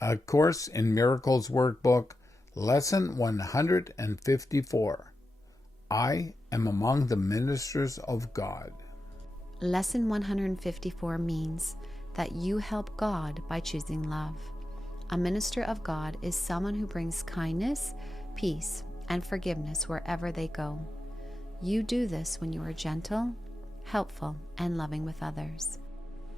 A Course in Miracles Workbook, Lesson 154. I am among the ministers of God. Lesson 154 means that you help God by choosing love. A minister of God is someone who brings kindness, peace, and forgiveness wherever they go. You do this when you are gentle, helpful, and loving with others.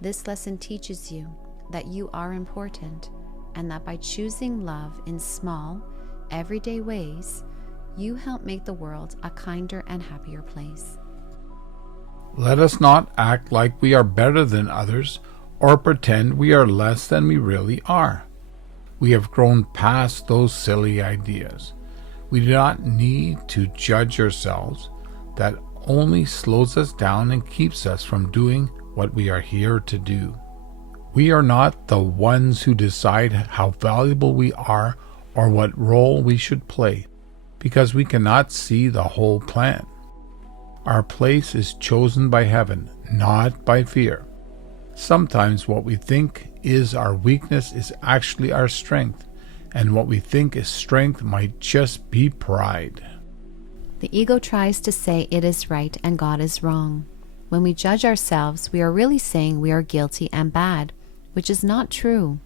This lesson teaches you that you are important, and that by choosing love in small, everyday ways, you help make the world a kinder and happier place. Let us not act like we are better than others or pretend we are less than we really are. We have grown past those silly ideas. We do not need to judge ourselves. That only slows us down and keeps us from doing what we are here to do. We are not the ones who decide how valuable we are or what role we should play, because we cannot see the whole plan. Our place is chosen by heaven, not by fear. Sometimes what we think is our weakness is actually our strength, and what we think is strength might just be pride. The ego tries to say it is right and God is wrong. When we judge ourselves, we are really saying we are guilty and bad, which is not true.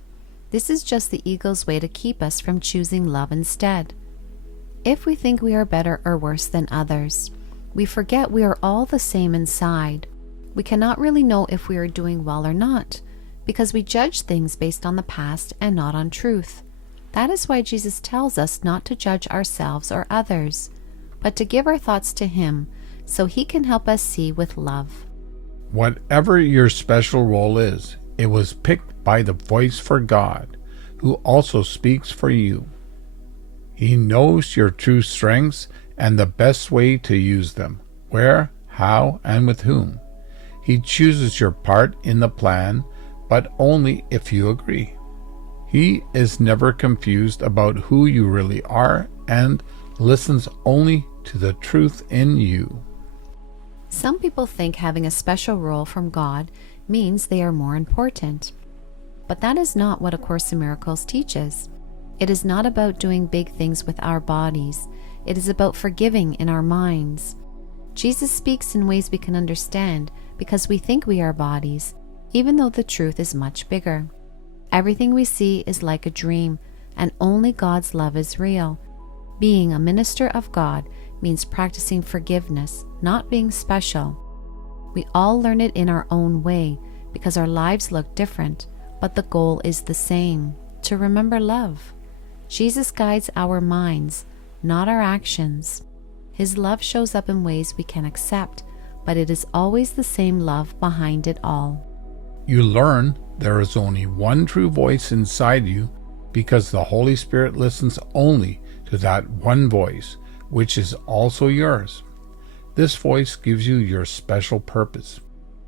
This is just the ego's way to keep us from choosing love instead. If we think we are better or worse than others, we forget we are all the same inside. We cannot really know if we are doing well or not, because we judge things based on the past and not on truth. That is why Jesus tells us not to judge ourselves or others, but to give our thoughts to Him so He can help us see with love. Whatever your special role is, it was picked by the voice for God, who also speaks for you. He knows your true strengths and the best way to use them, where, how, and with whom. He chooses your part in the plan, but only if you agree. He is never confused about who you really are and listens only to the truth in you. Some people think having a special role from God means they are more important. But that is not what A Course in Miracles teaches. It is not about doing big things with our bodies. It is about forgiving in our minds. Jesus speaks in ways we can understand because we think we are bodies, even though the truth is much bigger. Everything we see is like a dream, and only God's love is real. Being a minister of God means practicing forgiveness, not being special. We all learn it in our own way because our lives look different, but the goal is the same, to remember love. Jesus guides our minds, not our actions. His love shows up in ways we can accept, but it is always the same love behind it all. You learn there is only one true voice inside you because the Holy Spirit listens only to that one voice, which is also yours. This voice gives you your special purpose,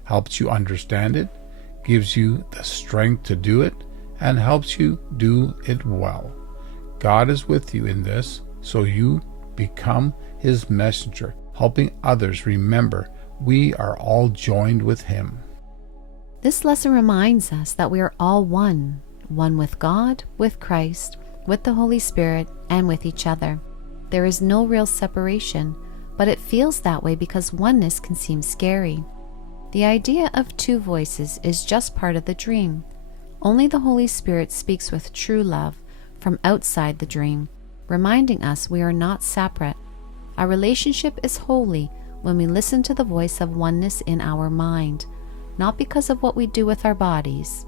helps you understand it, gives you the strength to do it, and helps you do it well. God is with you in this, so you become His messenger, helping others remember we are all joined with Him. This lesson reminds us that we are all one with God, with Christ, with the Holy Spirit, and with each other. There is no real separation, but it feels that way because oneness can seem scary. The idea of two voices is just part of the dream. Only the Holy Spirit speaks with true love from outside the dream, reminding us we are not separate. Our relationship is holy when we listen to the voice of oneness in our mind, not because of what we do with our bodies.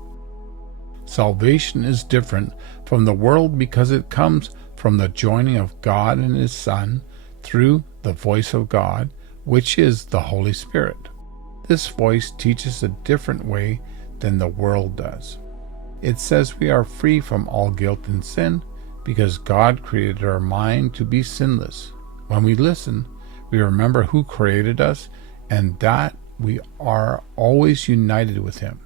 Salvation is different from the world because it comes from the joining of God and His Son through the voice of God, which is the Holy Spirit. This voice teaches a different way than the world does. It says we are free from all guilt and sin because God created our mind to be sinless. When we listen, we remember who created us and that we are always united with Him.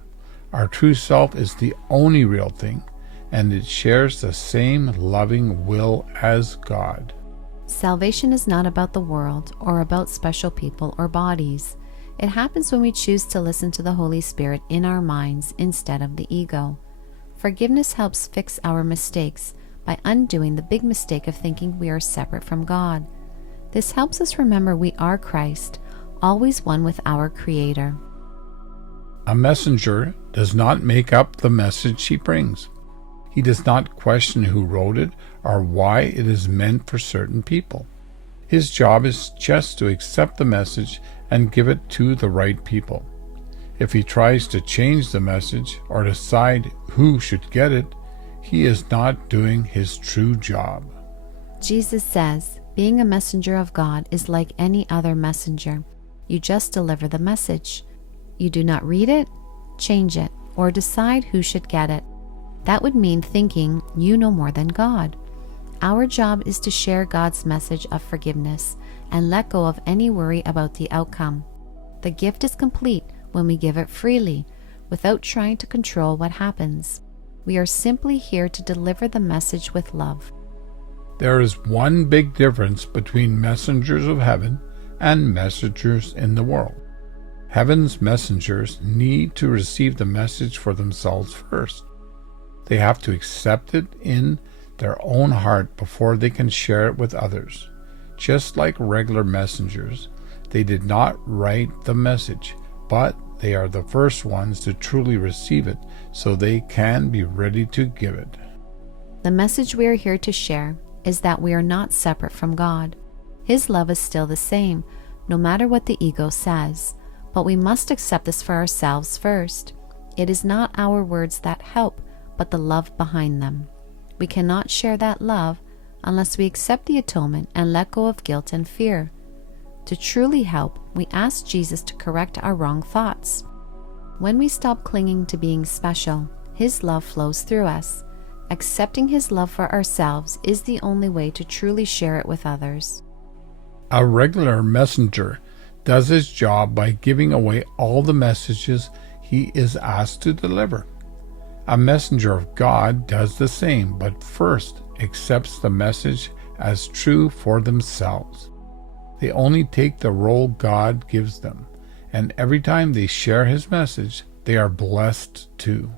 Our true self is the only real thing, and it shares the same loving will as God. Salvation is not about the world or about special people or bodies. It happens when we choose to listen to the Holy Spirit in our minds instead of the ego. Forgiveness helps fix our mistakes by undoing the big mistake of thinking we are separate from God. This helps us remember we are Christ, always one with our Creator. A messenger does not make up the message he brings. He does not question who wrote it or why it is meant for certain people. His job is just to accept the message and give it to the right people. If he tries to change the message or decide who should get it, he is not doing his true job. Jesus says, being a messenger of God is like any other messenger. You just deliver the message. You do not read it, change it, or decide who should get it. That would mean thinking you know more than God. Our job is to share God's message of forgiveness and let go of any worry about the outcome. The gift is complete when we give it freely, without trying to control what happens. We are simply here to deliver the message with love. There is one big difference between messengers of heaven and messengers in the world. Heaven's messengers need to receive the message for themselves first. They have to accept it in their own heart before they can share it with others. Just like regular messengers, they did not write the message, but they are the first ones to truly receive it so they can be ready to give it. The message we are here to share is that we are not separate from God. His love is still the same, no matter what the ego says, but we must accept this for ourselves first. It is not our words that help, but the love behind them. We cannot share that love unless we accept the atonement and let go of guilt and fear. To truly help, we ask Jesus to correct our wrong thoughts. When we stop clinging to being special, His love flows through us. Accepting His love for ourselves is the only way to truly share it with others. A regular messenger does his job by giving away all the messages he is asked to deliver. A messenger of God does the same, but first accepts the message as true for themselves. They only take the role God gives them, and every time they share His message, they are blessed too.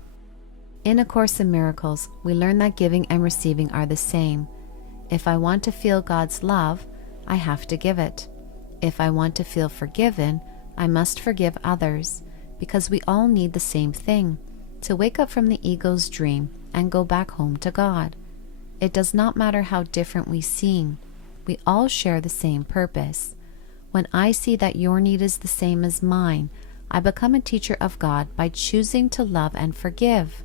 In A Course in Miracles, we learn that giving and receiving are the same. If I want to feel God's love, I have to give it. If I want to feel forgiven, I must forgive others, because we all need the same thing, to wake up from the ego's dream and go back home to God. It does not matter how different we seem. We all share the same purpose. When I see that your need is the same as mine, I become a teacher of God by choosing to love and forgive.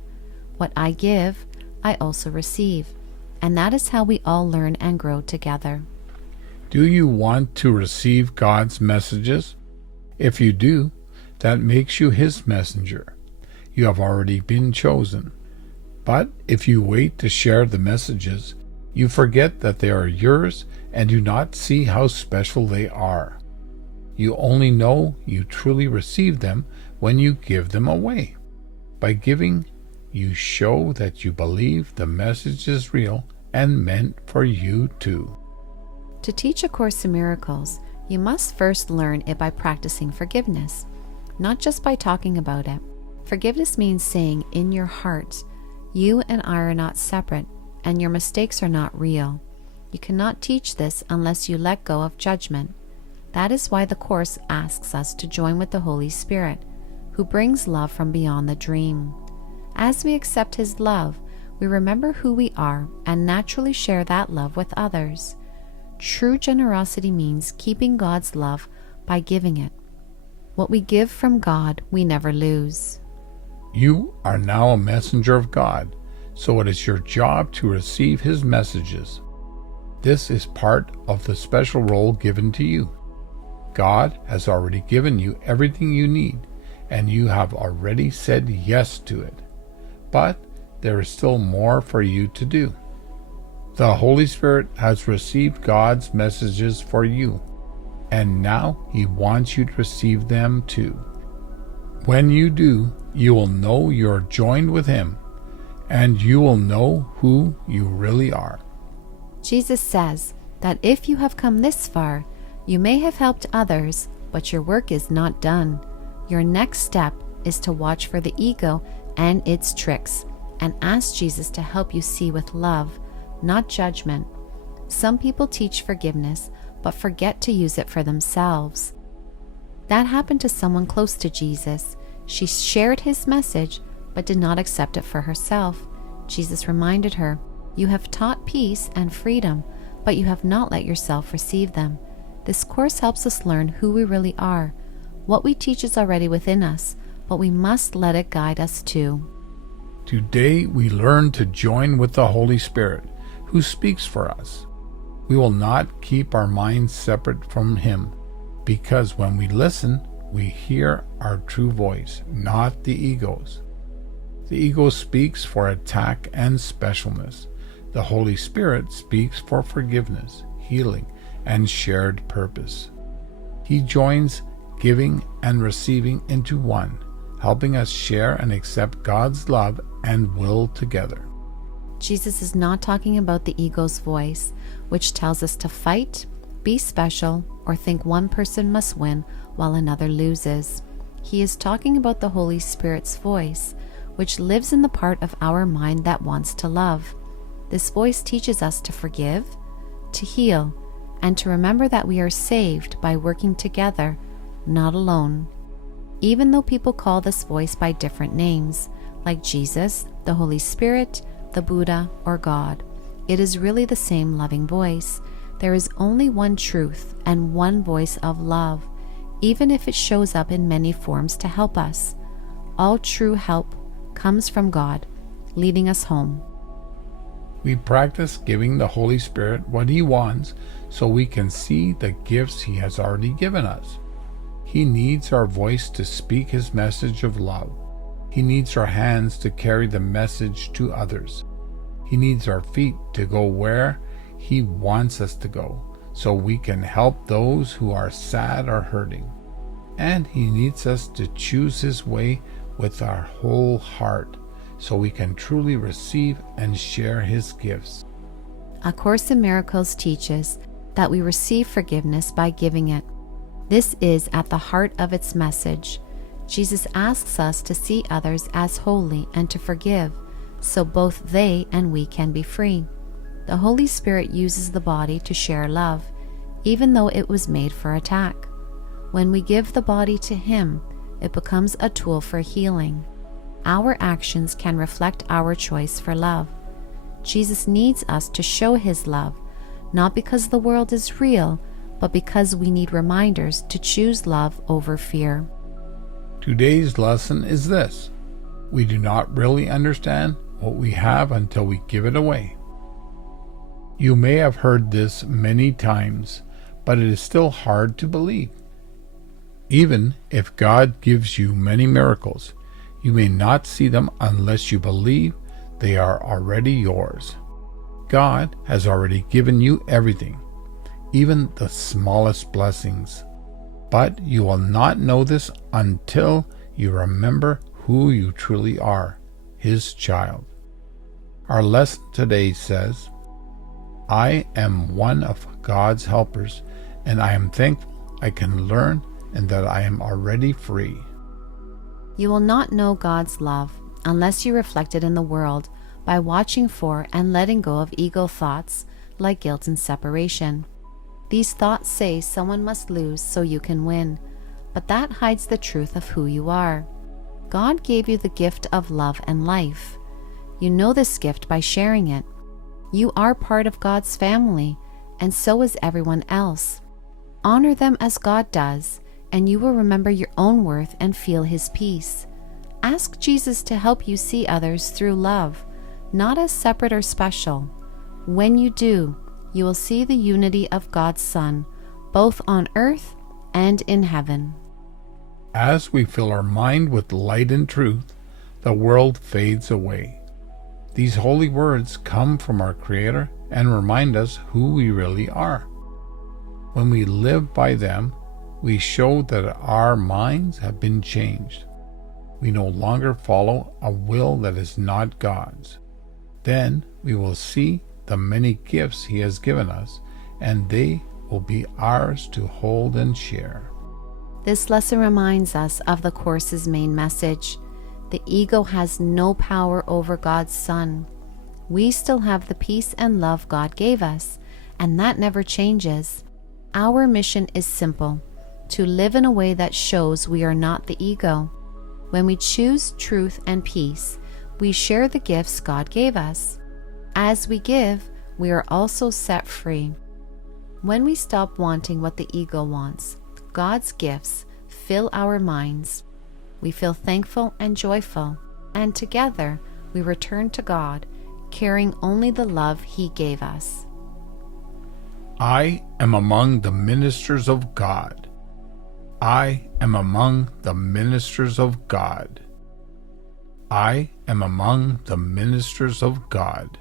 What I give, I also receive. And that is how we all learn and grow together. Do you want to receive God's messages? If you do, that makes you His messenger. You have already been chosen. But if you wait to share the messages, you forget that they are yours and do not see how special they are. You only know you truly receive them when you give them away. By giving, you show that you believe the message is real and meant for you too. To teach A Course in Miracles, you must first learn it by practicing forgiveness, not just by talking about it. Forgiveness means saying in your heart, you and I are not separate, and your mistakes are not real. You cannot teach this unless you let go of judgment. That is why the Course asks us to join with the Holy Spirit, who brings love from beyond the dream. As we accept His love, we remember who we are and naturally share that love with others. True generosity means keeping God's love by giving it. What we give from God, we never lose. You are now a messenger of God, so it is your job to receive His messages. This is part of the special role given to you. God has already given you everything you need, and you have already said yes to it. But there is still more for you to do. The Holy Spirit has received God's messages for you, and now He wants you to receive them too. When you do, you will know you're joined with Him, and you will know who you really are. Jesus says that if you have come this far, you may have helped others, but your work is not done. Your next step is to watch for the ego and its tricks, and ask Jesus to help you see with love, not judgment. Some people teach forgiveness, but forget to use it for themselves. That happened to someone close to Jesus. She shared his message, but did not accept it for herself. Jesus reminded her, "You have taught peace and freedom, but you have not let yourself receive them." This course helps us learn who we really are. What we teach is already within us, but we must let it guide us too. Today we learn to join with the Holy Spirit, who speaks for us. We will not keep our minds separate from Him, because when we listen, we hear our true voice, not the ego's. The ego speaks for attack and specialness. The Holy Spirit speaks for forgiveness, healing, and shared purpose. He joins giving and receiving into one, helping us share and accept God's love and will together. Jesus is not talking about the ego's voice, which tells us to fight, be special, or think one person must win while another loses. He is talking about the Holy Spirit's voice, which lives in the part of our mind that wants to love. This voice teaches us to forgive, to heal, and to remember that we are saved by working together, not alone. Even though people call this voice by different names, like Jesus, the Holy Spirit, the Buddha, or God, it is really the same loving voice. There is only one truth and one voice of love, even if it shows up in many forms to help us. All true help comes from God, leading us home. We practice giving the Holy Spirit what He wants so we can see the gifts He has already given us. He needs our voice to speak His message of love. He needs our hands to carry the message to others. He needs our feet to go where He wants us to go, so we can help those who are sad or hurting. And He needs us to choose His way with our whole heart, so we can truly receive and share His gifts. A Course in Miracles teaches that we receive forgiveness by giving it. This is at the heart of its message. Jesus asks us to see others as holy and to forgive, so both they and we can be free. The Holy Spirit uses the body to share love, even though it was made for attack. When we give the body to Him, it becomes a tool for healing. Our actions can reflect our choice for love. Jesus needs us to show His love, not because the world is real, but because we need reminders to choose love over fear. Today's lesson is this: we do not really understand what we have until we give it away. You may have heard this many times, but it is still hard to believe. Even if God gives you many miracles, you may not see them unless you believe they are already yours. God has already given you everything, even the smallest blessings. But you will not know this until you remember who you truly are, His child. Our lesson today says, I am one of God's helpers, and I am thankful I can learn and that I am already free. You will not know God's love unless you reflect it in the world by watching for and letting go of ego thoughts like guilt and separation. These thoughts say someone must lose so you can win, but that hides the truth of who you are. God gave you the gift of love and life. You know this gift by sharing it. You are part of God's family, and so is everyone else. Honor them as God does, and you will remember your own worth and feel His peace. Ask Jesus to help you see others through love, not as separate or special. When you do, you will see the unity of God's Son, both on earth and in heaven. As we fill our mind with light and truth, the world fades away. These holy words come from our Creator and remind us who we really are. When we live by them, we show that our minds have been changed. We no longer follow a will that is not God's. Then we will see the many gifts He has given us, and they will be ours to hold and share. This lesson reminds us of the Course's main message. The ego has no power over God's Son. We still have the peace and love God gave us, and that never changes. Our mission is simple: to live in a way that shows we are not the ego. When we choose truth and peace, we share the gifts God gave us. As we give, we are also set free. When we stop wanting what the ego wants, God's gifts fill our minds. We feel thankful and joyful, and together we return to God, carrying only the love He gave us. I am among the ministers of God. I am among the ministers of God. I am among the ministers of God.